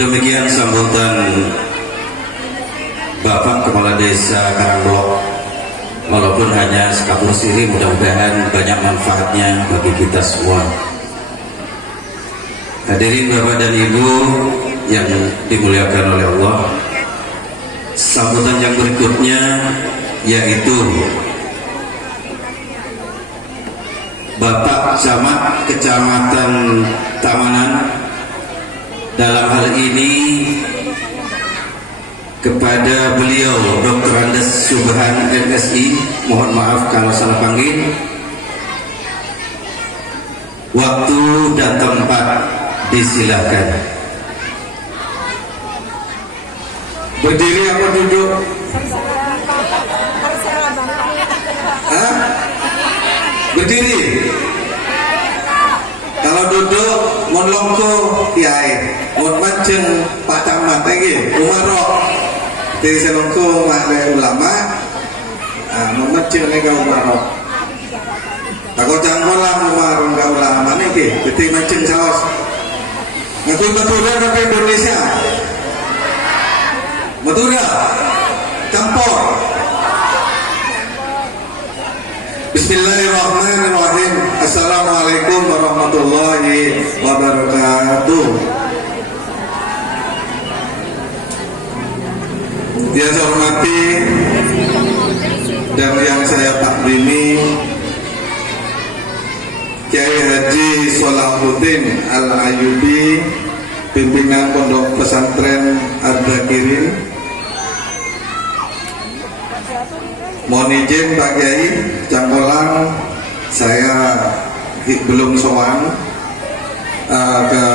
Demikian sambutan Bapak Kepala Desa Karangblok. Walaupun hanya sekapur siri, mudah-mudahan banyak manfaatnya bagi kita semua. Hadirin Bapak dan Ibu yang dimuliakan oleh Allah, sambutan yang berikutnya yaitu Bapak Camat Kecamatan Tamanan. Dalam hal ini kepada beliau Dr. Andes Subhan MSI, mohon maaf kalau salah panggil. Waktu dan tempat disilakan. Berdiri apa duduk? Hah? Berdiri. Kalau duduk mon longko kiai, mon maceng Pak Camat lagi, umarok. Jadi selongko makle ulama, mon maceng lega umarok. Takut jangkolah umarok ga ulama nih, jadi maceng saus. Ngaku Madura sampai Indonesia. Madura, campur. Bismillahirrahmanirrahim. Assalamualaikum warahmatullahi wabarakatuh. Yang saya hormati dan yang saya takdimi Kiai Haji Sholahuddin Al-Ayyubi, pimpinan Pondok Pesantren Ad-Dhakirin. Mohon izin Pak Kiai, Cangkolang saya belum sowan ke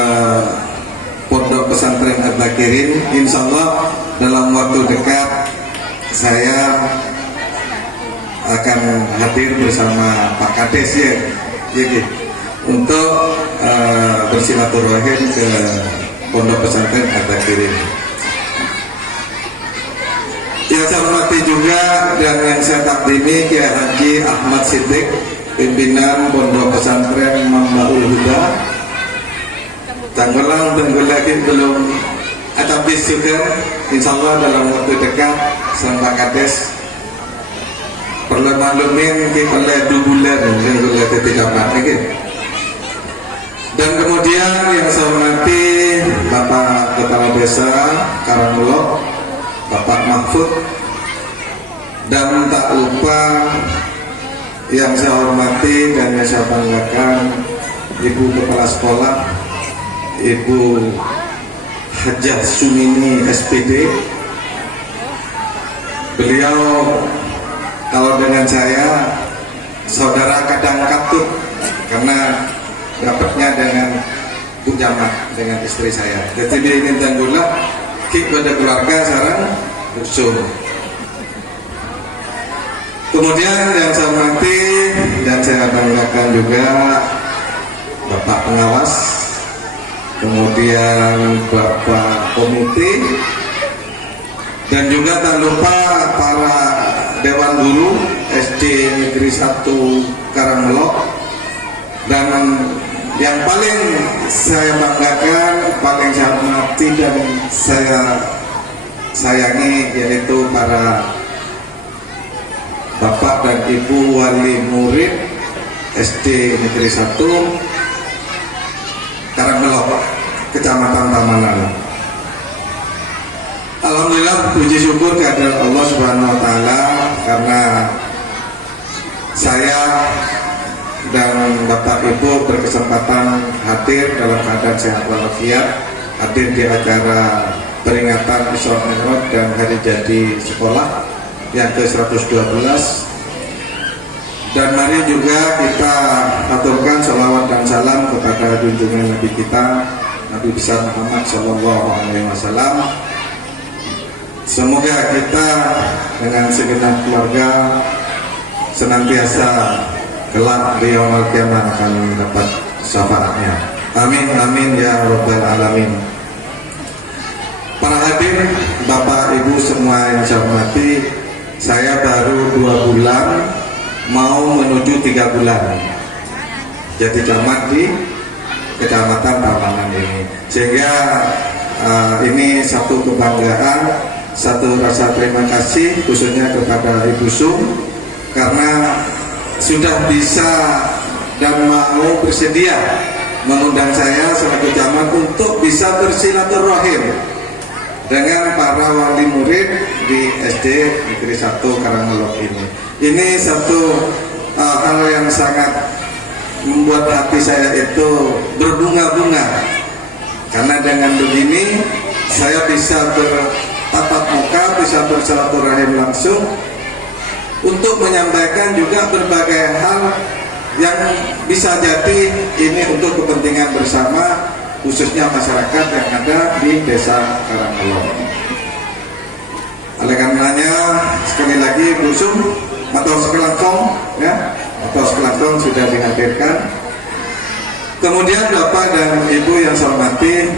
Pondok Pesantren Ad-Dhakirin. Insya Allah dalam waktu dekat saya akan hadir bersama Pak Kades ya, untuk bersilaturahim ke Pondok Pesantren Ad-Dhakirin. Yang saya hormati juga dan yang saya takdimi Kiai Haji Ahmad Siddiq, pimpinan Pondok Pesantren Mambaul Huda. Cangkolang lagi belum habis juga. Insya Allah dalam waktu dekat sama Pak Kades perlu maklumin oleh 2 bulan yang boleh tidak lagi. Dan kemudian yang saya hormati Bapak Kepala Desa Karangblok, Bapak Mahfud, dan tak lupa yang saya hormati dan yang saya banggakan Ibu Kepala Sekolah, Ibu Hajah Sumini SPD. Beliau kalau dengan saya saudara kadang katut karena dapatnya dengan Bu Jamat, dengan istri saya. Jadi dia ingin tanggulah pada keluarga sekarang usung. Kemudian yang saya hormati dan saya banggakan juga Bapak Pengawas, kemudian Bapak Komite, dan juga tak lupa para Dewan Guru SD Negeri 1 Karangblok. Dan yang paling saya banggakan, paling saya hormati dan saya sayangi yaitu para Bapak dan Ibu wali murid SD Negeri 1 Karangblok, Kecamatan Tamanan. Alhamdulillah, puji syukur kehadirat Allah Subhanahu wa taala karena saya dan Bapak Ibu berkesempatan hadir dalam keadaan sehat walafiat, hadir di acara peringatan Isra Mi'raj dan hari jadi sekolah yang ke-112. Dan mari juga kita aturkan salawat dan salam kepada junjungan Nabi kita, Nabi besar Muhammad SAW. Semoga kita dengan segenap keluarga senantiasa kelak di yaumul qiyamah akan mendapat syafaatnya. Amin amin ya rabbal alamin. Para hadir, Bapak Ibu semua yang saya hormati, saya baru 2 bulan mau menuju 3 bulan jadi camat di Kecamatan Tamanan ini, sehingga Ini satu kebanggaan, satu rasa terima kasih khususnya kepada Ibu Sum karena sudah bisa dan mau bersedia mengundang saya selaku camat untuk bisa bersilaturahim dengan para wali murid di SD Negeri 1 Karangmelok ini. Ini satu hal yang sangat membuat hati saya itu berbunga-bunga karena dengan begini saya bisa bertatap muka, bisa bersilaturahim langsung untuk menyampaikan juga berbagai hal yang bisa jadi ini untuk kepentingan bersama khususnya masyarakat yang ada di Desa Karangmelok. Oleh karenanya sekali lagi Bu Sum atau sekelangkong ya, atau sekelangkong sudah dihadirkan. Kemudian Bapak dan Ibu yang saya hormati,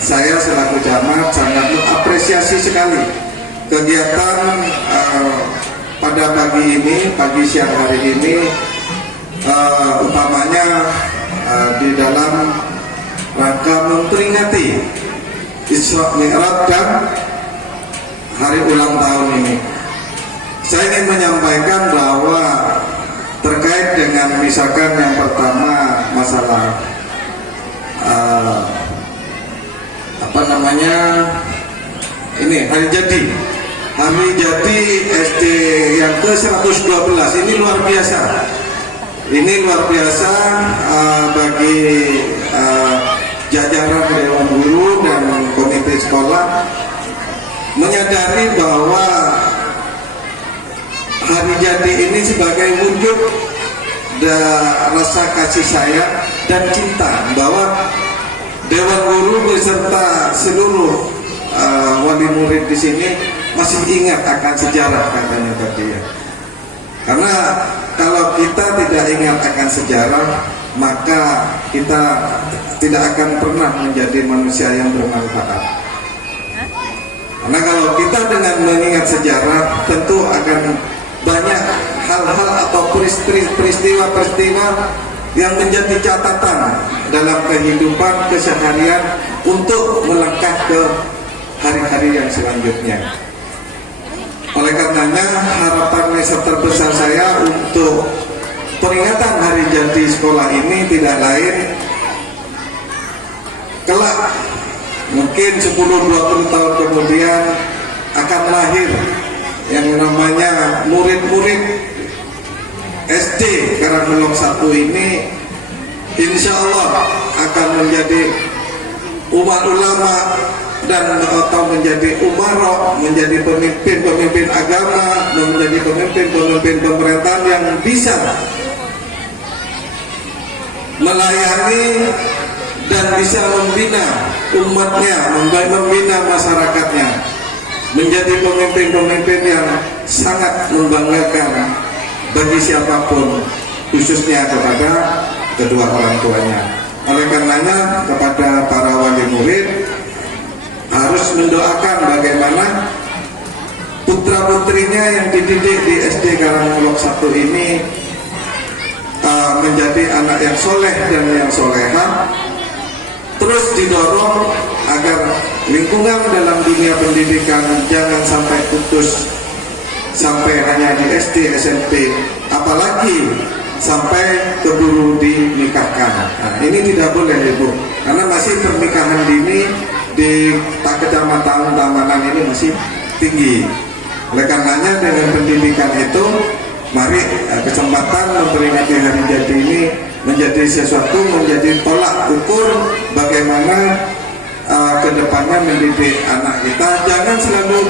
saya selaku camat sangat mengapresiasi sekali kegiatan pada pagi ini, pagi siang hari ini, utamanya di dalam rangka memperingati Isra Mi'raj dan hari ulang tahun ini. Saya ingin menyampaikan bahwa terkait dengan misalkan yang pertama masalah ini hari jadi SD yang ke-112 ini luar biasa. Ini luar biasa bagi jajaran Dewan Guru dan komite sekolah menyadari bahwa hari jadi ini sebagai wujud rasa kasih sayang dan cinta bahwa Dewan Guru beserta seluruh wali murid di sini masih ingat akan sejarah katanya tadi ya. Karena kalau kita tidak ingat akan sejarah maka kita tidak akan pernah menjadi manusia yang bermanfaat. Karena kalau kita dengan mengingat sejarah tentu akan banyak hal-hal atau peristiwa-peristiwa yang menjadi catatan dalam kehidupan keseharian untuk melangkah ke hari-hari yang selanjutnya. Oleh karenanya harapan terbesar saya untuk peringatan hari jadi sekolah ini tidak lain kelak mungkin 10-20 tahun kemudian akan lahir yang namanya murid-murid SD Karangmelok 1 ini insya Allah akan menjadi umat ulama dan atau menjadi umaro, menjadi pemimpin-pemimpin agama, menjadi pemimpin-pemimpin pemerintahan yang bisa melayani dan bisa membina umatnya, membina masyarakatnya, menjadi pemimpin-pemimpin yang sangat membanggakan bagi siapapun, khususnya kepada kedua orang tuanya. Oleh karenanya kepada para wali murid harus mendoakan bagaimana putra-putrinya yang dididik di SD Karangmelok 1 ini menjadi anak yang soleh dan yang soleha, terus didorong agar lingkungan dalam dunia pendidikan jangan sampai putus sampai hanya di SD, SMP, apalagi sampai keburu dinikahkan. Nah, ini tidak boleh Ibu, karena masih pernikahan dini di kecamatan Tamanan ini masih tinggi. Oleh karenanya dengan pendidikan itu, mari kesempatan memperingati hari jadi ini menjadi sesuatu, menjadi tolak ukur bagaimana kedepannya mendidik anak kita. Jangan selalu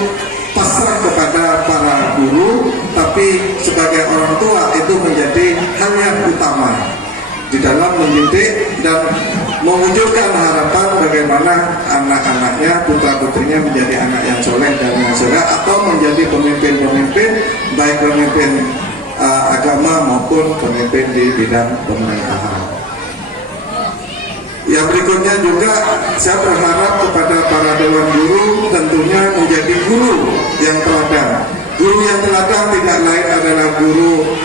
pasrah kepada para guru, tapi sebagai orang tua itu menjadi hal yang utama di dalam mendidik dan mewujudkan harapan bagaimana anak-anaknya, putra-putrinya menjadi anak yang soleh dan yang soleh, atau menjadi pemimpin-pemimpin, baik pemimpin agama maupun pemimpin di bidang pemerintahan. Yang berikutnya juga saya berharap kepada para dewan guru tentunya menjadi guru yang teladan. Guru yang teladan tidak lain adalah guru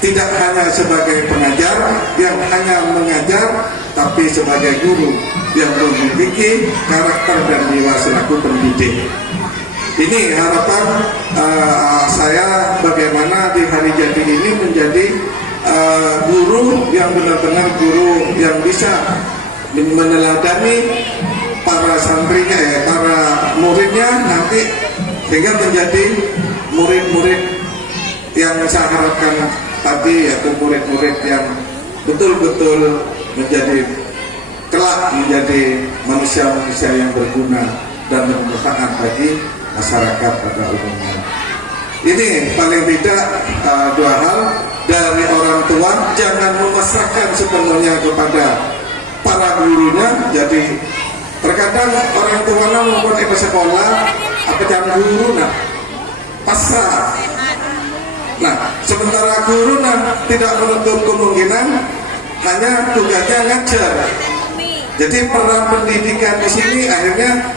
tidak hanya sebagai pengajar yang hanya mengajar, tapi sebagai guru yang memiliki karakter dan jiwa selaku pendidik. Ini harapan saya bagaimana di hari jadi ini menjadi guru yang benar-benar guru yang bisa meneladani para santrinya, para muridnya nanti, sehingga menjadi murid-murid yang saya harapkan tadi, yaitu murid-murid yang betul-betul menjadi kelak menjadi manusia-manusia yang berguna dan bermanfaat bagi masyarakat pada umumnya. Ini paling tidak dua hal dari orang tua, jangan memasrahkan sepenuhnya kepada para gurunya. Jadi terkadang orang tua maupun ibu sekolah apa jangan guru pasrah. Nah, sementara guru tidak menutup kemungkinan hanya tugasnya ngajar. Jadi peran pendidikan di sini akhirnya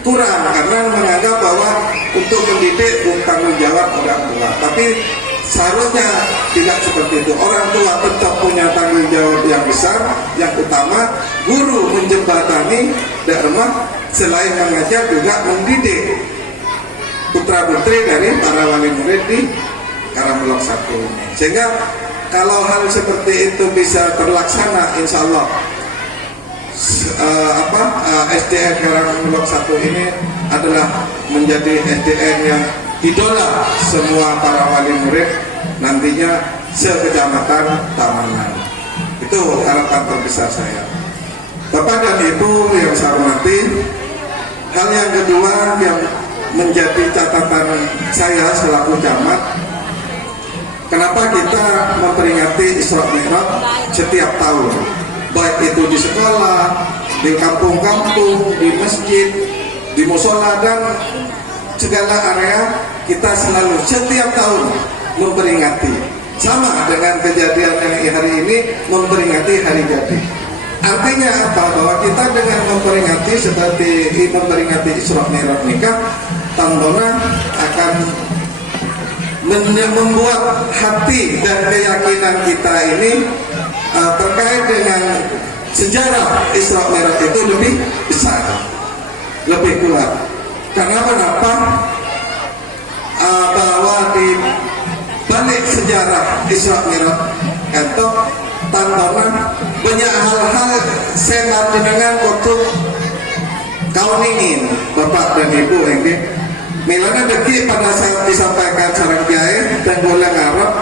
kurang karena menganggap bahwa untuk mendidik bukan tanggung jawab orang tua. Tapi seharusnya tidak seperti itu. Orang tua tetap punya tanggung jawab yang besar, yang utama guru menjembatani dharma, selain mengajar juga mendidik putra putri dari para wali murid di Karamulok 1 ini. Sehingga kalau hal seperti itu bisa terlaksana, insya Allah SDN Karamulok 1 ini adalah menjadi SDN yang idola semua para wali murid nantinya se-Kecamatan Tamanan. Itu harapan terbesar saya. Bapak dan Ibu yang saya hormati, hal yang kedua yang menjadi catatan saya selaku camat, kenapa kita memperingati Isra Mi'raj setiap tahun, baik itu di sekolah, di kampung-kampung, di masjid, di musola, dan segala area kita selalu setiap tahun memperingati. Sama dengan kejadian yang hari ini memperingati hari jadi. Artinya apa? Bahwa kita dengan memperingati seperti memperingati Isra Mi'raj nikah, tandona akan membuat hati dan keyakinan kita ini terkait dengan sejarah Isra Mi'raj itu lebih besar, lebih kuat. Karena kenapa? Bahwa di balik sejarah Isra Mi'raj itu tandona banyak hal-hal saya dengan waktu kau ingin Bapak dan Ibu ini milana deki pada saat disampaikan sarang kiai dan bola ngarep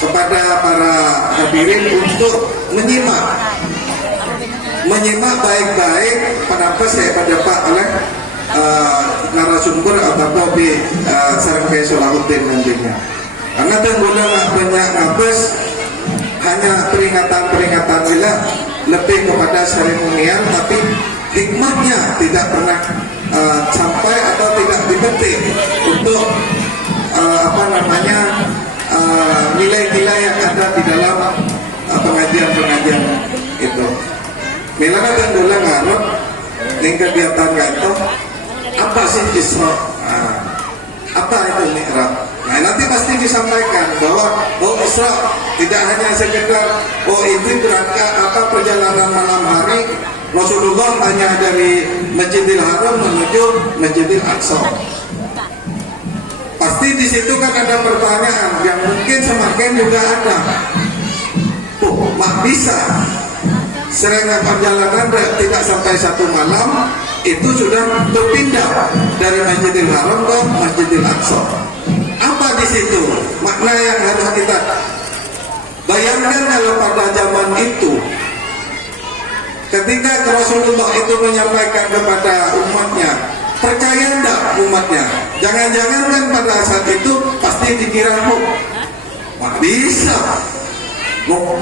kepada para hadirin untuk menyimak baik-baik pendapat saya pada Pak oleh narasumber atau di sarang kiai Solahuddin nantinya. Karena dan bola banyak ngabes hanya peringatan-peringatan bila lebih kepada seremonial, tapi hikmahnya tidak pernah sampai atau tidak dipetik untuk nilai-nilai yang ada di dalam pengajian-pengajian itu. Milana dan dola ngarep ning kegiatan itu apa sih Isra? Apa itu Mi'raj? Nah, nanti pasti disampaikan bahwa Isra tidak hanya sekedar itu berangkat perjalanan malam hari Rasulullah hanya dari Masjidil Haram menuju Masjidil Aqsa. Pasti di situ kan ada pertanyaan yang mungkin semakin juga ada. Mak bisa serangga perjalanan tidak sampai 1 malam itu sudah berpindah dari Masjidil Haram ke Masjidil Aqsa. Apa di situ makna yang harus kita bayangkan? Kalau pada zaman itu ketika Rasulullah itu menyampaikan kepada umatnya, percaya enggak umatnya? Jangan-jangan kan pada saat itu pasti dikira bisa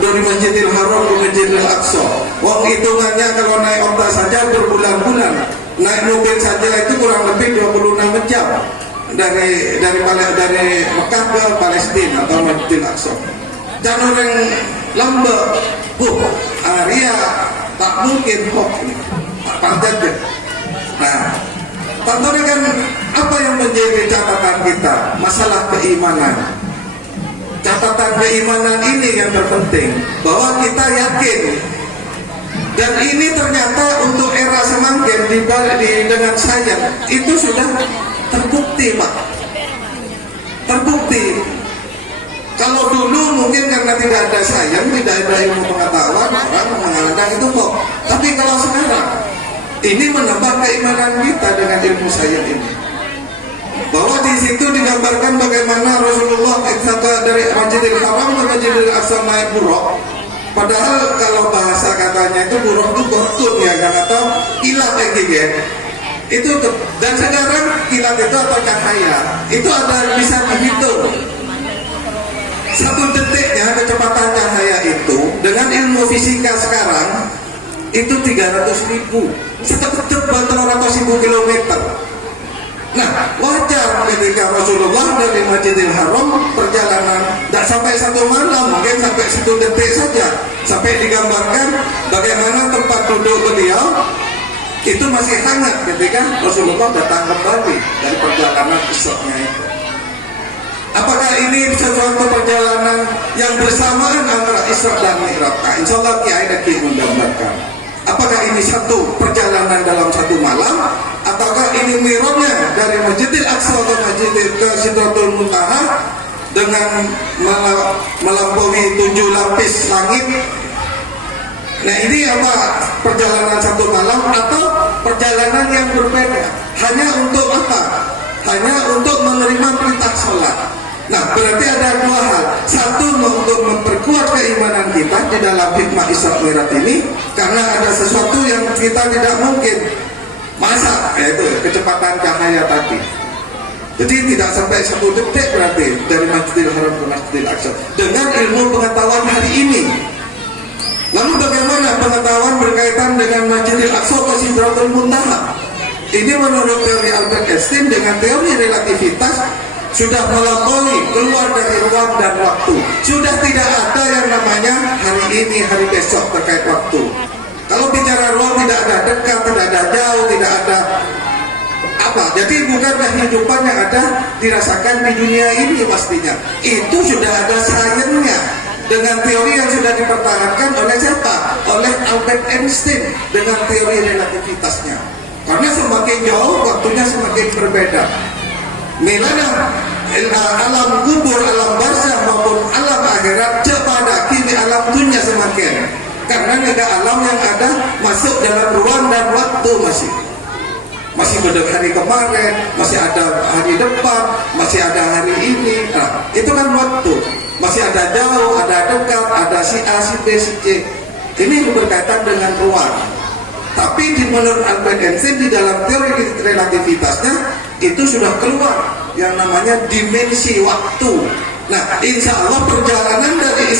dari Masjidil Haram ke Masjidil Aqsa. Wong hitungannya kalau naik onta saja berbulan-bulan, naik mobil saja itu kurang lebih 26 jam dari Mekah ke Palestina atau Masjidil Aqsa. Jalur yang lembek, area tak mungkin panjat. Nah, tentunya kan apa yang menjadi catatan kita? Masalah keimanan. Catatan keimanan ini yang terpenting, bahwa kita yakin Dan ini ternyata untuk era Semanggen dengan sayang itu sudah terbukti, Pak. Terbukti. Kalau dulu mungkin karena tidak ada sayang, tidak ada ilmu pengetahuan, orang mengandalkan itu kok. Tapi kalau sekarang ini menambah keimanan kita dengan ilmu sayang ini. Bahwa di situ digambarkan bagaimana Rasulullah dari Masjidil Haram ke Masjidil Aqsa naik buruk. Padahal kalau bahasa katanya itu buruk itu bertun ya kan, atau kilat ya. Itu dan sekarang kilat itu atau cahaya itu ada bisa dihitung. Satu detiknya kecepatan cahaya itu dengan ilmu fisika sekarang itu 300.000 seketik bantuan 100.000 kilometer. Nah, wajar ketika Rasulullah dari Masjidil Haram perjalanan tidak sampai 1 malam, mungkin sampai 1 detik saja, sampai digambarkan bagaimana tempat duduk beliau itu masih hangat ketika Rasulullah datang kembali dari perjalanan Isra-nya itu. Apakah ini sesuatu perjalanan yang bersamaan antara Isra dan Mi'raj? Nah, insya Allah Kiai Daki menggambarkan. Apakah ini satu perjalanan dalam 1 malam, ataukah ini Mi'rajnya dari Masjidil Aqsa ke Sidratul Muntaha dengan melampaui 7 lapis langit? Nah, ini apa perjalanan 1 malam atau perjalanan yang berbeda? Hanya untuk apa? Hanya untuk menerima perintah sholat. Nah, berarti ada 2 hal. Satu, untuk memperkuat keimanan kita di dalam hikmah Isra Mi'raj ini, karena ada sesuatu yang kita tidak mungkin masa, yaitu kecepatan cahaya tadi. Jadi tidak sampai 1 detik berarti dari Masjidil Haram ke Masjidil Aqsa dengan ilmu pengetahuan hari ini. Lalu bagaimana pengetahuan berkaitan dengan Masjidil Aqsa ke Sidratul Muntaha? Ini menurut teori Albert Einstein dengan teori relativitas sudah melampaui keluar dari ruang dan waktu. Sudah tidak ada yang namanya hari ini, hari besok terkait waktu. Kalau bicara ruang tidak ada dekat, tidak ada jauh, tidak ada apa. Jadi bukan kehidupan yang ada dirasakan di dunia ini pastinya. Itu sudah ada sainsnya dengan teori yang sudah dipertahankan oleh siapa? Oleh Albert Einstein dengan teori relativitasnya. Karena semakin jauh waktunya semakin berbeda. Milana alam kubur, alam barzah maupun alam akhirat kepada kini alam dunia semakin, karena nega alam yang ada masuk dalam ruang dan waktu masih pada hari kemarin, masih ada hari depan, masih ada hari ini. Nah, itu kan waktu. Masih ada jauh, ada dekat, ada si A, si B, si C. Ini berkaitan dengan ruang. Tapi menurut Albert Einstein di dalam teori relativitasnya itu sudah keluar yang namanya dimensi waktu. Nah, insya Allah perjalanan dari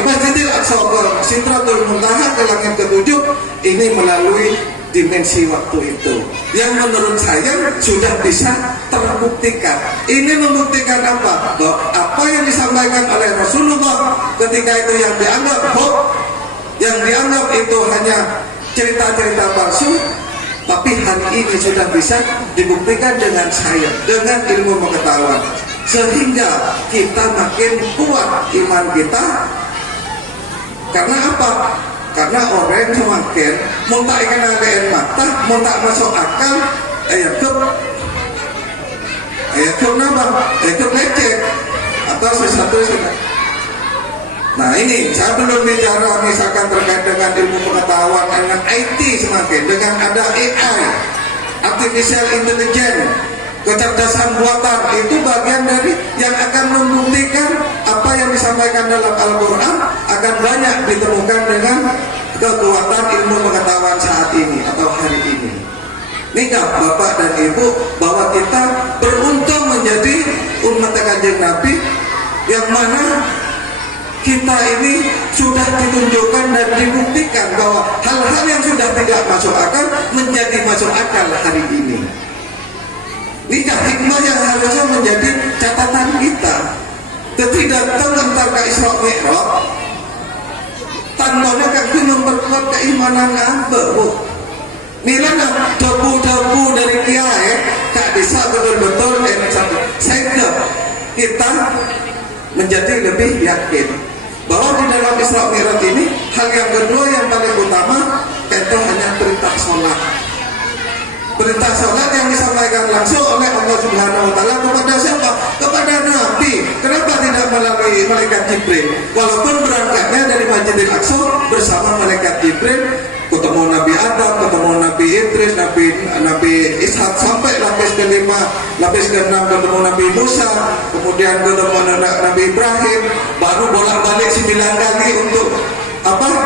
Masjidil Aqsa ke Sidratul Muntaha ke langit ke-7 ini melalui dimensi waktu itu, yang menurut saya sudah bisa terbuktikan. Ini membuktikan apa? Bahwa apa yang disampaikan oleh Rasulullah ketika itu yang dianggap hoax, yang dianggap itu hanya cerita-cerita palsu, tapi hari ini sudah bisa dibuktikan dengan saya, dengan ilmu pengetahuan, sehingga kita makin kuat iman kita. Karena apa? Karena orang semakin muntah ikan agen mata, muntah masuk akal, ke lecet atau sesuatu. Nah, ini saya belum bicara misalkan terkait dengan ilmu pengetahuan dengan IT semakin, dengan ada AI, artificial intelligence, kecerdasan buatan, itu bagian dari yang akan membuktikan apa yang disampaikan dalam Al-Quran akan banyak ditemukan dengan kekuatan ilmu pengetahuan saat ini atau hari ini. Nikah Bapak dan Ibu, bahwa kita beruntung menjadi umat Kanjeng Nabi yang mana kita ini sudah ditunjukkan dan dibuktikan bahwa hal-hal yang sudah tidak masuk akal menjadi masuk akal hari ini. Nikah hikmah yang harusnya menjadi catatan kita. Ketidaktan antara Isra Mi'raj tandanya kaki memperkuat keimanan Anda. Milana debu-debu dari kiai tak bisa betul-betul sehingga kita menjadi lebih yakin bahwa di dalam Isra Mi'raj ini Hal yang kedua yang paling utama itu hanya perintah sholat. Perintah sholat yang disampaikan langsung oleh Allah Subhanahu wa Ta'ala kepada siapa? Kepada Nabi. Kenapa tidak melalui malaikat Jibril? Walaupun berangkatnya dari Masjidil Aqsa bersama malaikat Jibril, ketemu Nabi Adam, ketemu Nabi Idris, Nabi Ishak, sampai lapis kelima, lapis keenam ketemu Nabi Musa, kemudian ketemu Nabi Ibrahim, baru bolak-balik 9 kali untuk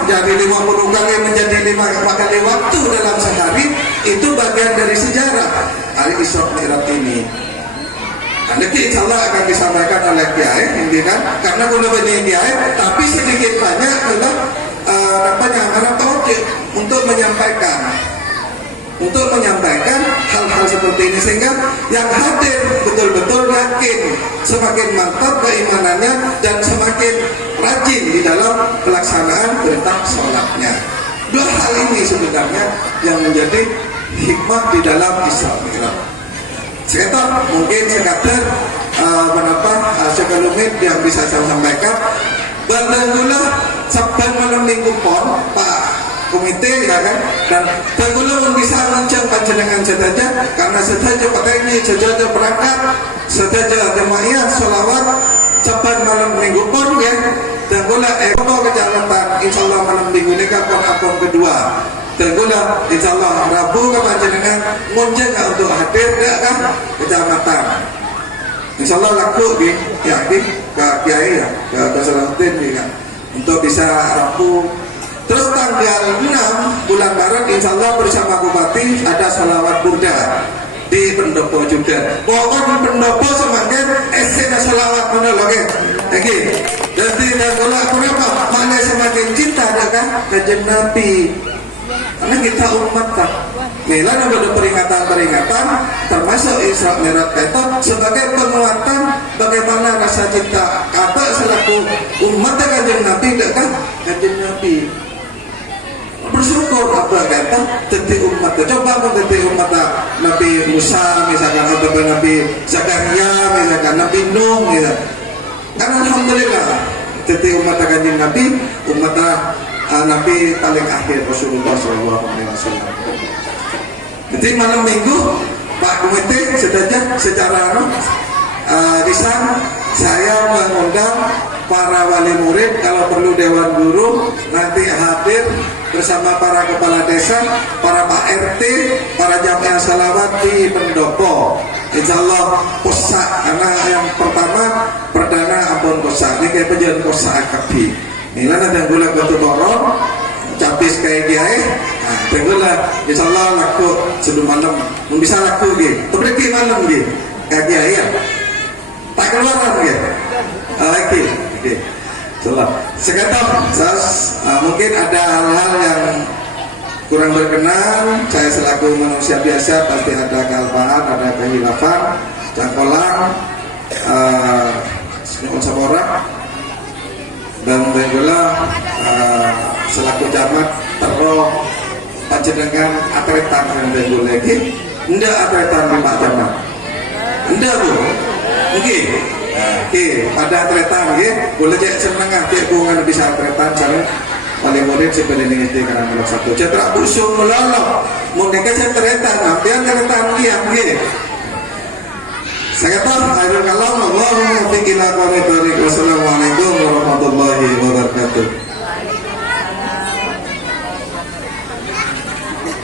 jadi 50 kali menjadi 5 kali waktu dalam sehari. Itu bagian dari sejarah hari Isra Mi'raj ini. Nanti insyaallah akan disampaikan oleh Kiai, ini kan, karena guna banyak Kiai, tapi sedikit banyak adalah karena taufik untuk menyampaikan hal-hal seperti ini, sehingga yang hadir betul-betul yakin, semakin mantap keimanannya dan semakin rajin di dalam pelaksanaan perintah sholatnya. Dua hal ini sebenarnya yang menjadi hikmah di dalam Isra Mi'raj. Sekitar mungkin sekadar sekelumit yang bisa saya sampaikan. Bertenggulah saban malam minggu pon Pak komite ya kan, dan tenggulah bisa mencang panjenengan saja, karena saja pada ini saja berangkat saja jemaah sholawat saban malam minggu pon ya. Tenggulah kecamatan insyaallah malam minggu ini kapan akun kedua. Tenggulah insyaallah Rabu ke panjenengan munjeng untuk hadir ya kan kecamatan. Insyaallah laku di Kiai ya, ke Salahuddin ya, untuk bisa Rabu. Terus tanggal 6 bulan Maret insyaallah bersama Bupati ada salawat burda di Pendopo juga. Pokoknya di Pendopo semakin esena salawat menolong oke. Jadi kalau kenapa mana semakin cinta kan kajian Nabi, karena kita umat kan. Melan ada peringatan-peringatan termasuk Isra Mi'raj itu sebagai penguatan bagaimana rasa cinta kata selaku umat kajian Nabi kan kajian Nabi. Bersyukur apa kata teti umat, coba teti umat Nabi Musa misalkan, atau Nabi Zakaria misalkan, Nabi Nuh misalkan. Karena alhamdulillah teti umat kanjeng Nabi, umat Nabi paling akhir Rasulullah SAW. Jadi malam minggu Pak Komite secara lisan saya mengundang para wali murid, kalau perlu dewan guru nanti hadir bersama para kepala desa, para Pak RT, para jamaah salawat di Pendopo. Insyaallah kosak, karena yang pertama perdana ampun kosak ini kayak penjualan kosak akabi. Inilah ada gula batu borong, capis kayak Kiai. Nah, tenggulah insyaallah laku sebelum malam, bisa laku gitu. Terpergi malam gitu, kayak Kiai ya. Tak keluaran gitu. Oke. Sekitar mungkin ada hal-hal yang kurang berkenan. Saya selaku manusia biasa pasti ada kealpaan, ada kehilafan, cangkolang, sabora, dan juga selaku camat terus panjenengan atretan yang dulu lagi. Ndak atretan di Pak Camat. Ndak Bu. Oke, pada atretan ya, boleh jadi seneng hati hubungan bisa atretan cara paling murid sebenarnya ini karena nomor 1. Cetra busung melolok, mau nikah atretan, ambil atretan dia, gitu. Saya kata, akhirul kalam, Allahumma fiqila qawmi barik, wassalamualaikum warahmatullahi wabarakatuh.